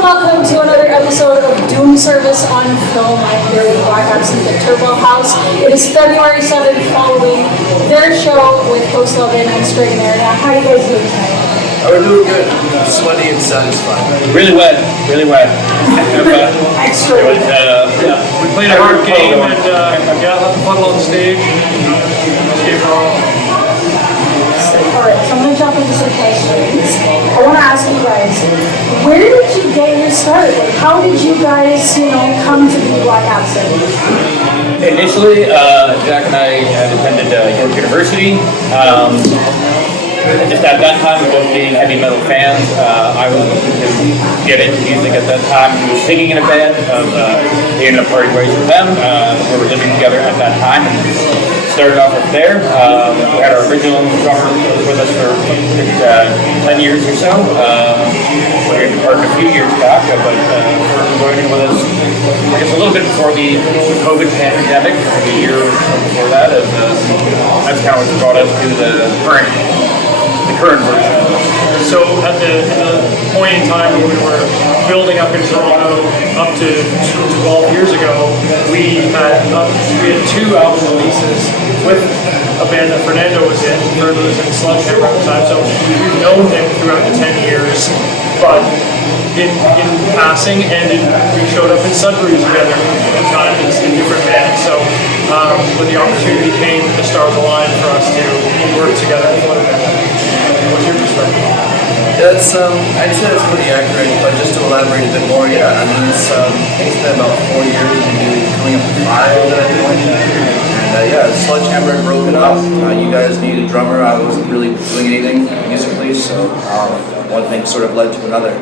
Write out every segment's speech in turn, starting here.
Welcome to another episode of Doom Service on Film. I'm here with Black Absinthe at Turbo Haüs. It is February 7th following their show with Post Luven and Stregoneria. How are you guys doing tonight? We're doing good. Sweaty and satisfied. Really wet. Really wet. Extra. We Played a hard game and got a puddle on stage. Just gave it all. Alright, so I'm going to jump into some questions. I want to ask you guys, where did you get your start? Like, how did you guys, come to be Black Absinthe? Initially, Jack and I had attended York University. Just at that time, we both being heavy metal fans. I was looking to get into music at that time. We were singing in a band. We ended up parting ways with them. We were living together at that time. And started off with there. We had our original drummer with us for 10 years or so. We departed a few years back, but joining with us, I guess, a little bit before the COVID pandemic, a year or so before that. That's kind of what brought us to the current version. So at the point in time when we were building up in Toronto up to 12 years ago, we had 2 album releases with a band that Fernando was in. Fernando was in Sledgehammer at the time, so we've known him throughout the 10 years. But in passing, and we showed up in Sudbury together at times in different bands. So when the opportunity came, the stars aligned for us to work together. What's your perspective? That's I'd say that's pretty accurate, but just to elaborate a bit more, I mean it's been about 4 years, maybe coming up to 5 that I joined. And Sledgehammer had broken up. You guys needed a drummer. I wasn't really doing anything musically, so one thing sort of led to another.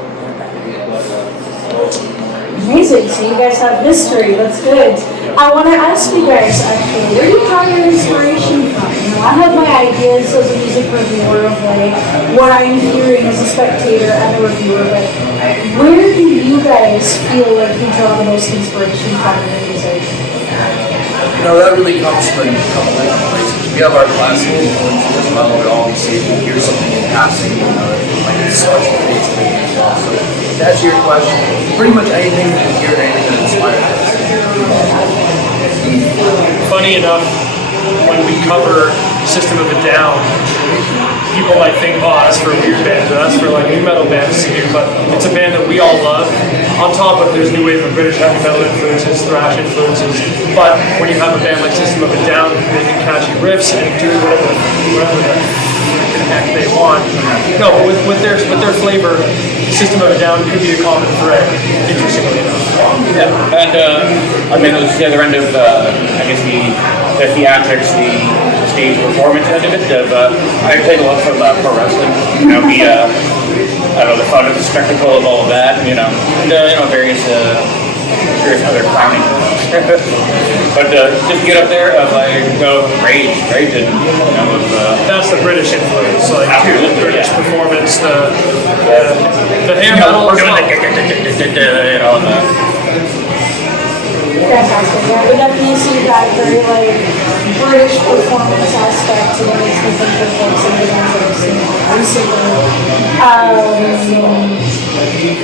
Amazing, so you guys have history, that's good. I want to ask you guys, actually, where do you draw your inspiration from? I have my ideas as a music reviewer of like what I'm hearing as a spectator and a reviewer, but where do you guys feel like you draw the most inspiration from in your music? That really comes from a couple different places. We have our classic influences as well, but obviously if you hear something in passing, like it's so much space to it as well. So to answer your question, pretty much anything that you hear, anything that inspires us. Funny enough, when we cover System of a Down, people might think, that's for weird bands, or that's for like new metal bands to do, but it's a band that we all love. On top of there's new wave of British heavy metal influences, thrash influences, but when you have a band like System of a Down making catchy riffs and doing whatever the heck they want, no, but with their flavor, System of a Down could be a common thread, interestingly enough. Yeah, and I mean, it was the other end of, I guess, the theatrics, the stage performance end of it. I take a lot from pro wrestling. I don't know, the fun of the spectacle of all of that, and various other clowning. But just get up there, go rage, and That's the British influence, like Absolutely, the British yeah. performance, the hair metal. we're doing Fantastic, yeah, we definitely see that very like British performance aspect to what makes me think of like some of the ones that I've seen recently.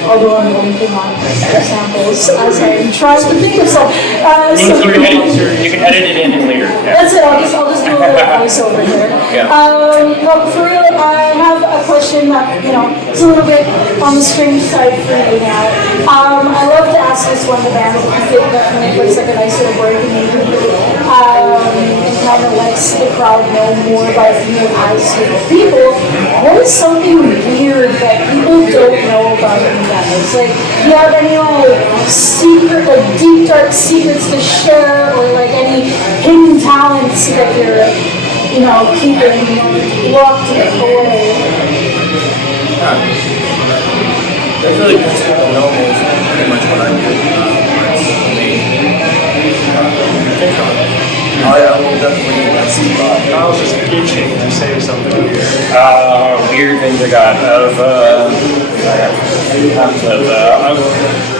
Although I'm blanking on examples as I'm trying to think of some. you can edit it in later. Yeah. That's it, I'll just do a little voiceover here. Yeah. But for real, I have a question that, is a little bit on the strange side for me now. I love to ask this one to bands, I think it definitely puts like a nice little break in the and kind of lets the crowd know more about you as people. What is something weird that people don't know about you guys? Like, do you have any secret, deep dark secrets to share, or like any hidden talents that you're, keeping locked away? That's really good to know pretty much what I do. I will definitely invest. I was just itching to say something here. Weird things I got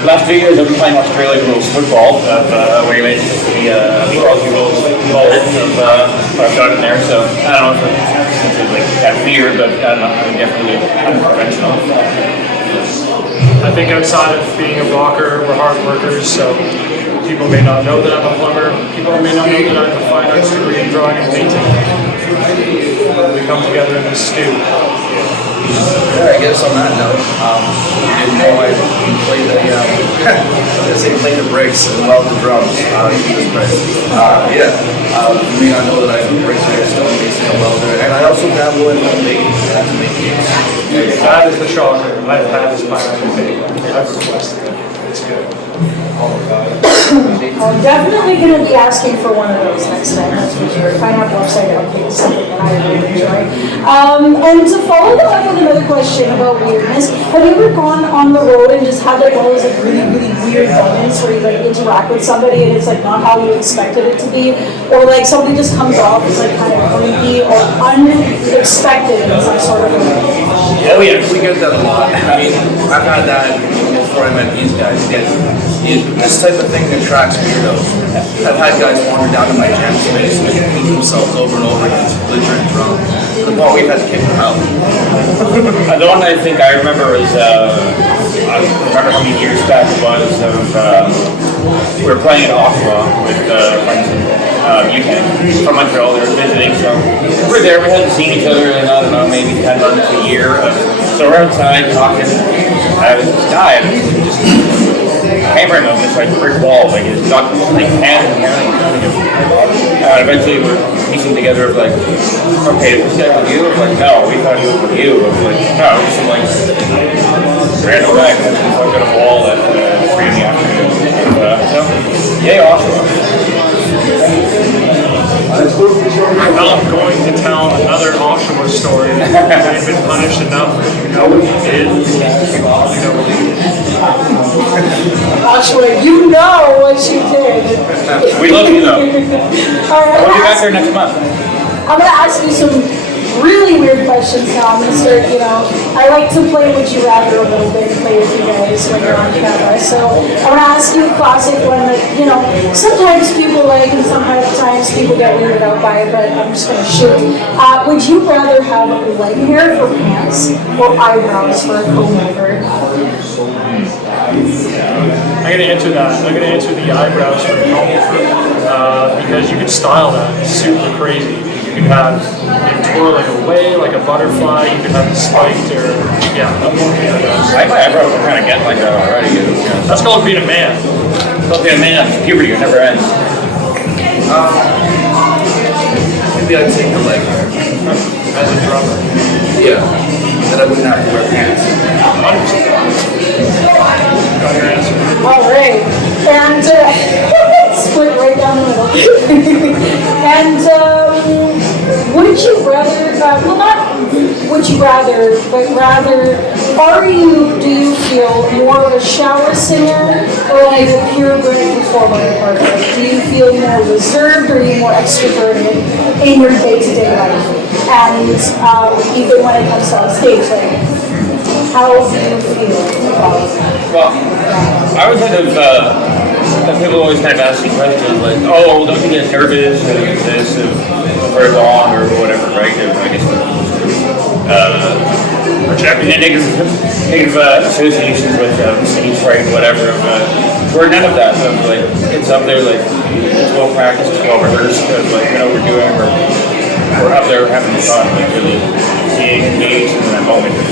last 2 years I've been playing Australian rules football, where you basically the Aussie rules involved I've got in there, so I don't know if it's like that weird, but I don't know, definitely unconventional. I think outside of being a rocker, we're hard workers, so people may not know that I'm a plumber. People may not know that I have a fine arts degree in drawing and painting. We come together in this stew. Yeah, I guess on that note, you know, I play the, play the bricks and weld the drums. Jesus Christ. You may not know that I'm a bricklayer, stone mason, a welder, and I also dabble in baking to make cakes. That is the shocker. I've had this pineapple cake. I've requested it. It's good. I'm definitely going to be asking for one of those next time, that's for sure. Pineapple upside down cake is something that I really enjoy. And to follow up with another question about weirdness, have you ever gone on the road and just had like one of those like really, really weird moments where you like interact with somebody and it's like not how you expected it to be? Or like somebody just comes off as like kind of creepy or unexpected in some sort of way? Oh yeah, we get that a lot. I mean, I've had that before I met these guys. This type of thing attracts weirdos. I've had guys wander down to my jam space and repeat themselves over and over again, belligerent drunk. Well, we've had to kick them out. The one I think I remember is, I don't remember how many years back it was, we were playing in Ottawa with friends in UK from Montreal. They were visiting, so we were there. We hadn't seen each other in, I don't know, maybe 10 months, a year. So we're outside talking. I was this guy, and just hammering on this like brick wall, like his not like hand in hand. Eventually, we're piecing together of like, okay, is this guy with you? Of like, no, we thought he was with you. Of like, no, just some like random guy that's fucking a wall at 3 in the afternoon. So, yay, awesome. Well, I'm going to tell another Oshawa story. I've been punished enough. You know what you did. You know what you did. Joshua, you know what you did. We love you though. All right, We'll be back there next month. I'm going to ask you some really weird questions now. I'm going to start, I like to play Would You Rather a little bit and play with you guys when you're on camera. So I'm going to ask you a classic one that, sometimes people like and sometimes people get weirded out by it, but I'm just going to shoot. Would you rather have leg hair for pants or eyebrows for a comb over? I'm going to answer that. I'm going to answer the eyebrows for the comb over because you could style that super crazy. You could have it twirling away like a butterfly. You could have it spiked or, I'm going with the eyebrows. I my eyebrows are kind of getting like that already. That's called being a man. It's being a man. Puberty, it never ends. Maybe I'd take the leg hair. As a drummer. Yeah, then I wouldn't have to wear pants. 100%. Got your answer. All right. And split right down the middle. And would you rather, well not would you rather, but rather, do you feel more of a shower singer or like a purebred performer at heart? Like, do you feel more reserved or are you more extroverted in your day-to-day life? And even when it comes to on stage, like, how do you feel about it? Well, I was kind of, people always kind of ask me questions like, oh, don't you get nervous or this very long or whatever, right? I guess negative associations with stage fright and whatever. We're none of that. Like, it's up there, like, it's well practiced, it's well rehearsed, because, like, we're up there having fun, like, really being engaged in that moment of,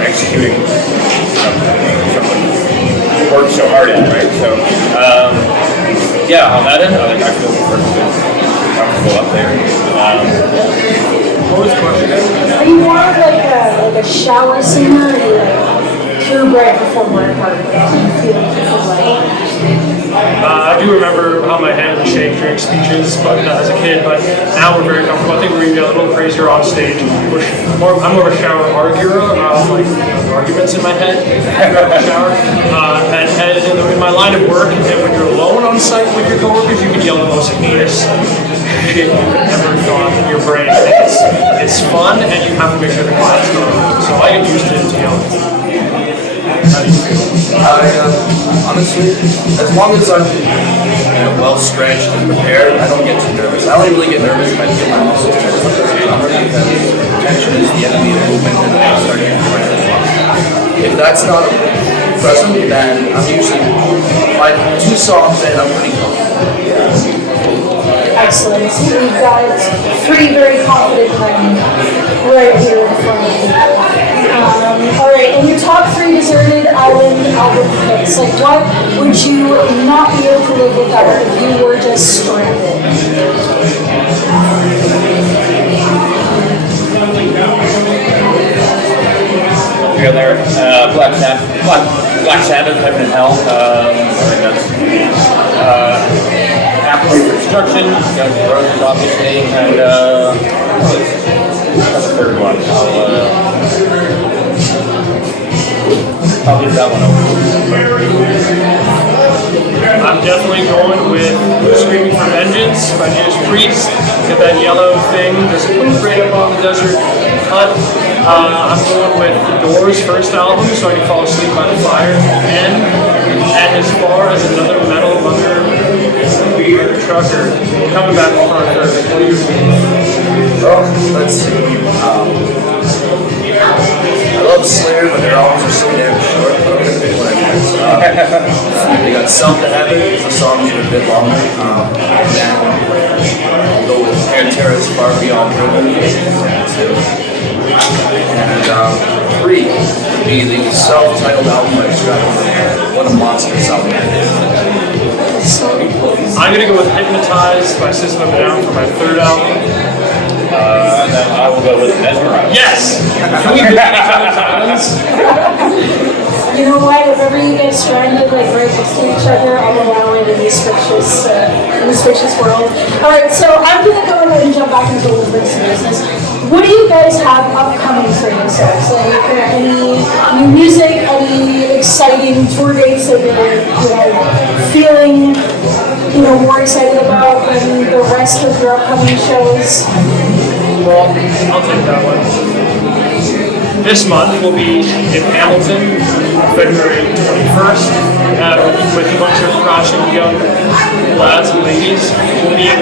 executing something we worked so hard at, right? So, on that end, I feel perfectly comfortable up there. What was the question? Are you more of like a shower singer or like purebred performer at heart? Do you feel like you could like? I do remember how my hand would shake during speeches, but as a kid. But now we're very comfortable. I think we're a little crazier on stage. I'm more of a shower arguer. Like arguments in my head. Shower. And in my line of work, and when you're alone on site with your coworkers, you can yell the most heinous shit you could ever thought in your brain. It's fun, and you have to make sure the quiet's going. So I get used to yelling. How do you feel? Honestly, as long as I'm well stretched and prepared, I don't get too nervous. I only really get nervous if I feel my muscles tense because tension is the enemy of movement and I start getting nervous. If that's not present, then I'm usually like 2 songs in, I'm pretty cool. Excellent. We've got 3 very confident men right here in front of you. All right, and your top 3 deserted island album picks. Like, what would you not be able to live without if you were just stranded? Here and there. Black Sabbath, Heaven and Hell. I think that's Appetite for Destruction, Guns N' Roses, obviously, and what's the third one? I'll leave that one open. I'm definitely going with Screaming for Vengeance by Judas Priest. Got that yellow thing, there's a boot right up on the desert hut. I'm going with The Doors' first album, So I Can Fall Asleep by the Fire. And as far as another metal mother beer trucker, Coming Back from Our Thirst. What do you think? Oh, let's see. I love Slayer, but their albums are so damn short. But I'm gonna pick one anyways. They got Self to Heaven, the songs are a bit longer. And then I'll go with Pantera's Far Beyond Driven. And 3 would be the self-titled album by Stregoneria. What a monster album that is. I'm going to go with Hypnotized by System of a Down for my 3rd album. And then I will go with Mesmerize. Yes! Can we visit each other's islands? You know what? If ever you get stranded like right next to each other, I'll allow it in this fictitious world. All right, so I'm gonna go ahead and jump back into the business. What do you guys have upcoming for yourselves? Like any new music, any exciting tour dates that you're feeling more excited about than the rest of your upcoming shows? Well, I'll take that one. This month we'll be in Hamilton, February 21st, with a bunch of crashing young lads and ladies. We'll be in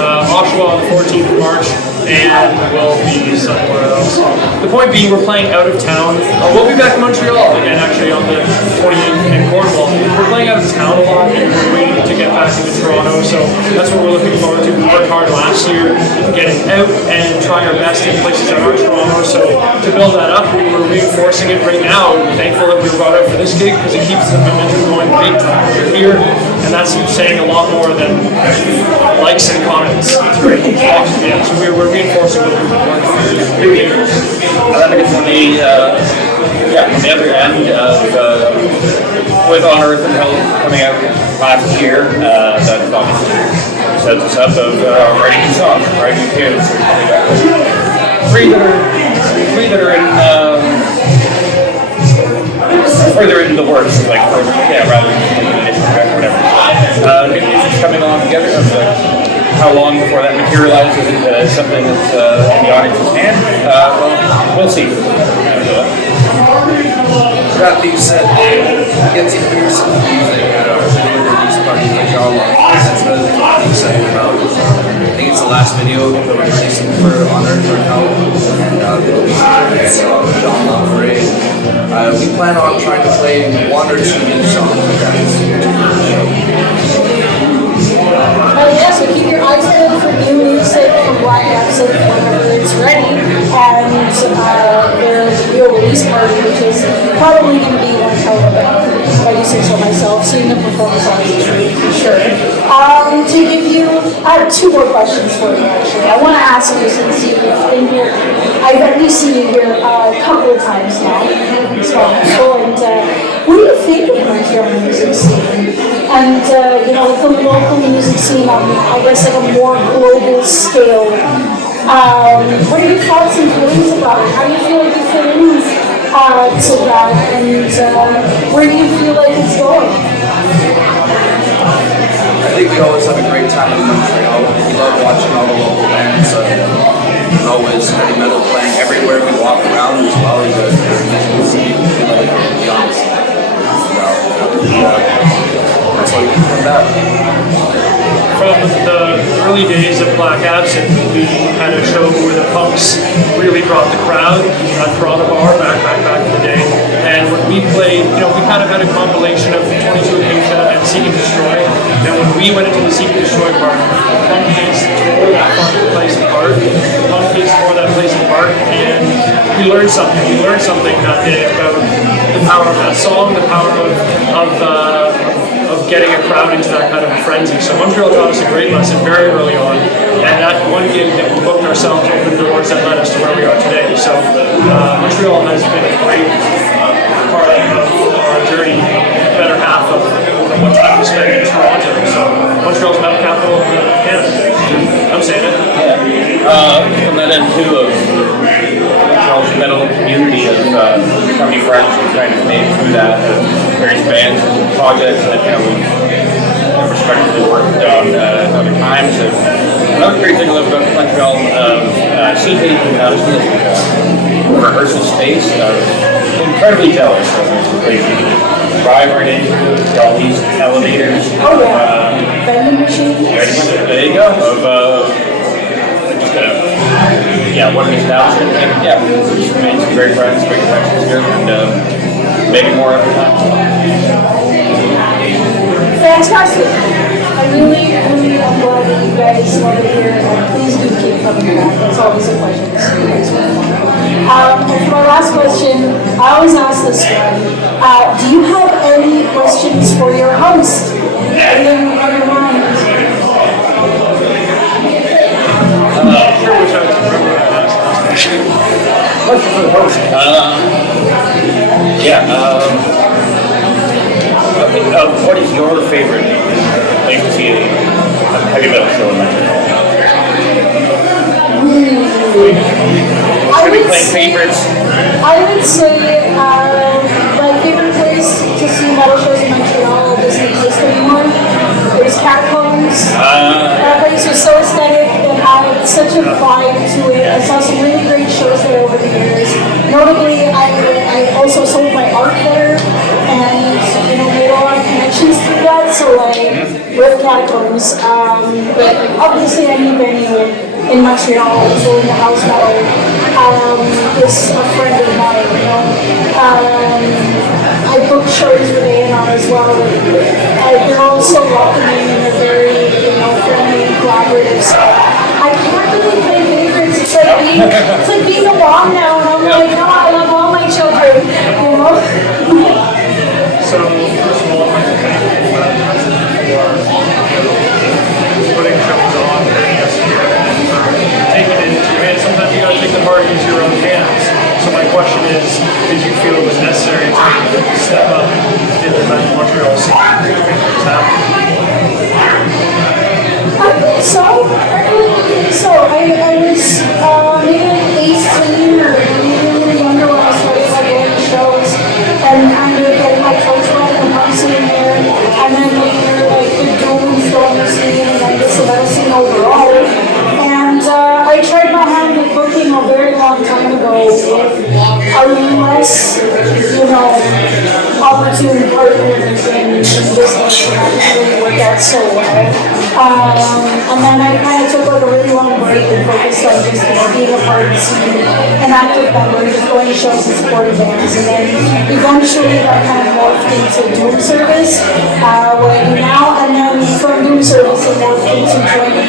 Oshawa on the 14th of March, and we'll be somewhere else. The point being, we're playing out of town. We'll be back in Montreal again, actually, on the 28th in Cornwall. We're playing out of town a lot, and we're waiting to get back into Toronto, so that's what we're looking forward to. We worked hard last year getting out and trying our best in places that aren't Toronto, so to build that up, we're reinforcing it right now. We're thankful that we were brought out for this gig because it keeps the momentum going great. We're here, and that's saying a lot more than likes and comments. It's great. Yeah, so we're reinforcing what we've been working on. I think it's on the other end of with On Earth and Hell coming out last year. That's obviously sets us up of writing new songs, writing new tunes. Three that are in further in the works, like rather than additional track or whatever. Good music's coming along together. How long before that materializes into something that's in the audience's hand? We'll see. That being said, get to hear some music at our video release party like y'all love. That's another thing I'm excited about. I think it's the last video that we're releasing for On Earth and Hell, and it'll be John Love Parade. We plan on trying to play 1 or 2 new songs like that show. So keep your eyes peeled for new music from Black Absinthe whenever it's ready, and their video release party, which is probably going to be one hell of a band, if I do say so myself, seeing the performance on the street for sure. To give you, I have 2 more questions for you actually. I want to ask you, since you've been here, I've at least seen you here a couple of times now, and what do you think of the Montreal music scene? And the local music scene on, I guess, like a more global scale. What are your thoughts and feelings about it? How do you feel like you fit in to that? And where do you feel like it's going? I think we always have a great time in Montreal. We love watching all the local bands. There's always heavy metal playing everywhere we walk around as well. You guys are musical scene. We love it, to be honest. That's all you can from that. From the early days of Black Absinthe, we had a show where the punks really brought the crowd at Toronto Bar back in the day. And when we played, we kind of had a compilation of 22 Acacia and Seek and Destroy. And when we went into the Seek and Destroy part, Punk Kids tore that fucking place apart. Punk Kids tore that place apart, and we learned something. We learned something that day about the power of that song, the power of getting a crowd into that kind of a frenzy. So Montreal taught us a great lesson very early on, and that one gig that we booked ourselves opened doors that led us to where we are today. So Montreal has been a great part of our journey, the better half of what time we spent in Toronto. So Montreal's metal capital of Canada. I'm saying it. Yeah. From that end too of Montreal's metal community of so many friends who've kind of made through that, various bands and projects that we've respectively worked on at other times. Another great thing I love about Montreal, CK rehearsal space, incredibly jealous. It's a place you can just drive right into, all these elevators. Oh yeah, vending machine. There you go. One of the establishments, and we just made some great friends, great connections here, and maybe more every time. Fantastic. I really am glad that you guys love it here, and please do keep coming back. That's always a pleasure to see you guys. And for my last question, I always ask this one. Do you have any questions for your host? Anything on your mind? Sure, which I remember that last question. Question for the host. What is your favorite place to see a heavy metal show in Montreal? Should we play favorites? I would say my favorite place to see metal shows in Montreal doesn't exist anymore. It was Catacombs. That place was so aesthetic and had such a vibe to it. I saw some really great shows there over the years. Notably, I also sold my art there and made a lot of connections through that. So with Catacombs, but obviously any venue in Montreal, so in the house metal, is a friend of mine. I book shows with A&R as well. They're all so welcoming and they're very, friendly and collaborative. So I can't really play favorites. It's like being a mom now, and I'm like, no, I love all my children. So, first of all, I'd like to thank you for putting shows on, bringing us here, and taking it into your hands. Sometimes you gotta take the part into your own hands. So my question is, did you feel it was necessary to step up in the Montreal scene to make things happen? I think so. I really think so. I was maybe 18 or maybe younger when I started going to shows and kind of getting my toes wet and not sitting there. And then later, the Doom's going to scene and then just the metal scene overall. And I tried my hand at booking a very long time ago with a less, opportune partners in business, and that didn't really work out so well. And then I kind of took a really long break and focused on just being a part of the scene, an active member, just going to shows and supporting bands. And then eventually that kind of morphed into Doom Service, what I do now. And then from Doom Service it morphed into joining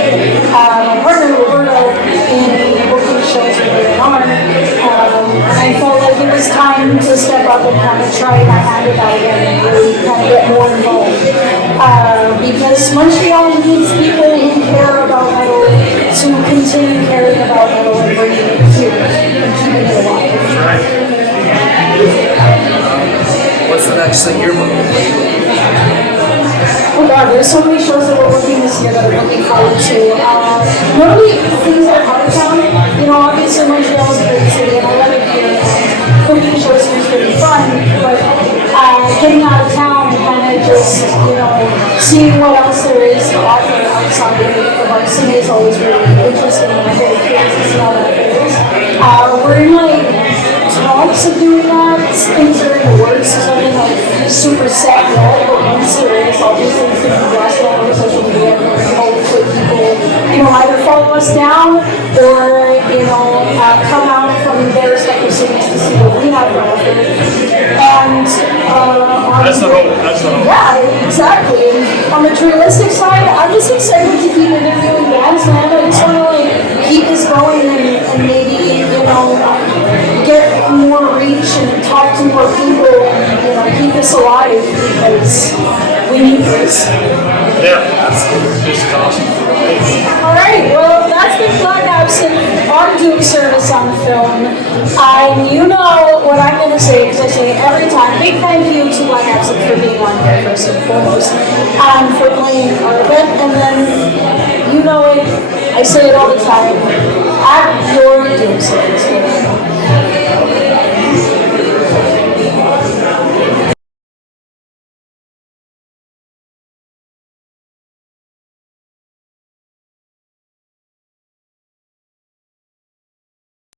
my partner Roberto in booking shows with A&R. And I felt like it was time to step up and kind of try my hand at that again and really kind of get more involved. Because Montreal needs people who care about metal to continue caring about metal and bringing it here and keeping it alive. What's the next thing you're booking? Oh God, there's so many shows that we're working this year that I'm looking forward to. Normally things are out of town. Obviously Montreal is a great city and I love it here. Booking shows is really fun, but getting out of town and kind of just, seeing what else there is to offer outside of our city is always really interesting and I'm very curious to see how that fares. We're in talks of doing that. Things are in the works, so nothing super set yet, but once there is, obviously it's going to be blasted all over social media and hopefully people, either follow us down or, come out from their respective cities to see what we have to offer. And That's the hope. That's the hope. yeah, exactly. And on the realistic side, I'm just excited to keep interviewing bands, man. I just want to like keep this going and maybe get more reach and talk to more people and keep this alive because we need this. Yeah, absolutely. This is awesome. All right, well, that's been Black Absinthe on Doom Service on film. And you know what I'm going to say, because I say it every time. Big thank you to Black Absinthe for being on here, first and foremost, and for playing our event. And then, you know it, I say it all the time, at your Doom Service.